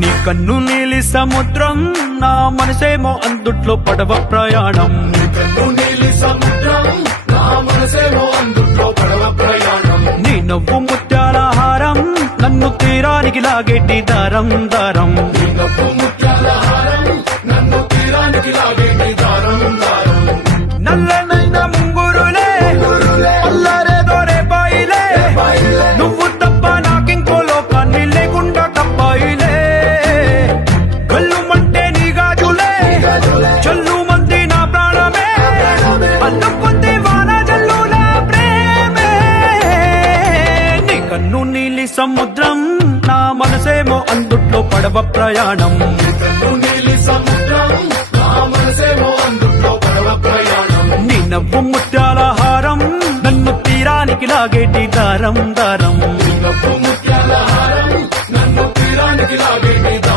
నీ కన్ను నీలి సముద్రం, నా మనసేమో అందుట్లో పడవ ప్రయాణం. నీ కన్ను నీలి సముద్రం, నా మనసేమో అందుట్లో పడవ ప్రయాణం. నీ నవ్వు ముత్యాల హారం, నన్ను తీరానికి లాగేటి దారం దారం. నీ నవ్వు ముత్యాల హారం, నన్ను తీరానికి లాగేటి దారం దారం. నల్లనైన ముంగురులే అల్లారేదో రేపాయిలే, నువ్వు తప్ప నాకింకో లోకాన్ని లేకుండా తప్పాయిలే. గల్లుమంటే నీ గాజులే, చల్లు మంది నా ప్రాణమే, అల్లుకుంది వాన జల్లుల ప్రేమే. నీ కన్ను నీలి సముద్రం, నా మనసేమో అందుట్లో పడవ ప్రయాణం. నీ కన్ను నీలి సముద్రం, నా మనసేమో అందుట్లో పడవ ప్రయాణం. నీ నవ్వు ముత్యాల హారం, నన్ను తీరానికి లాగేటి దారం దారం. నీ నవ్వు ముత్యాల హారం, నన్ను తీరానికి లాగేటి దారం.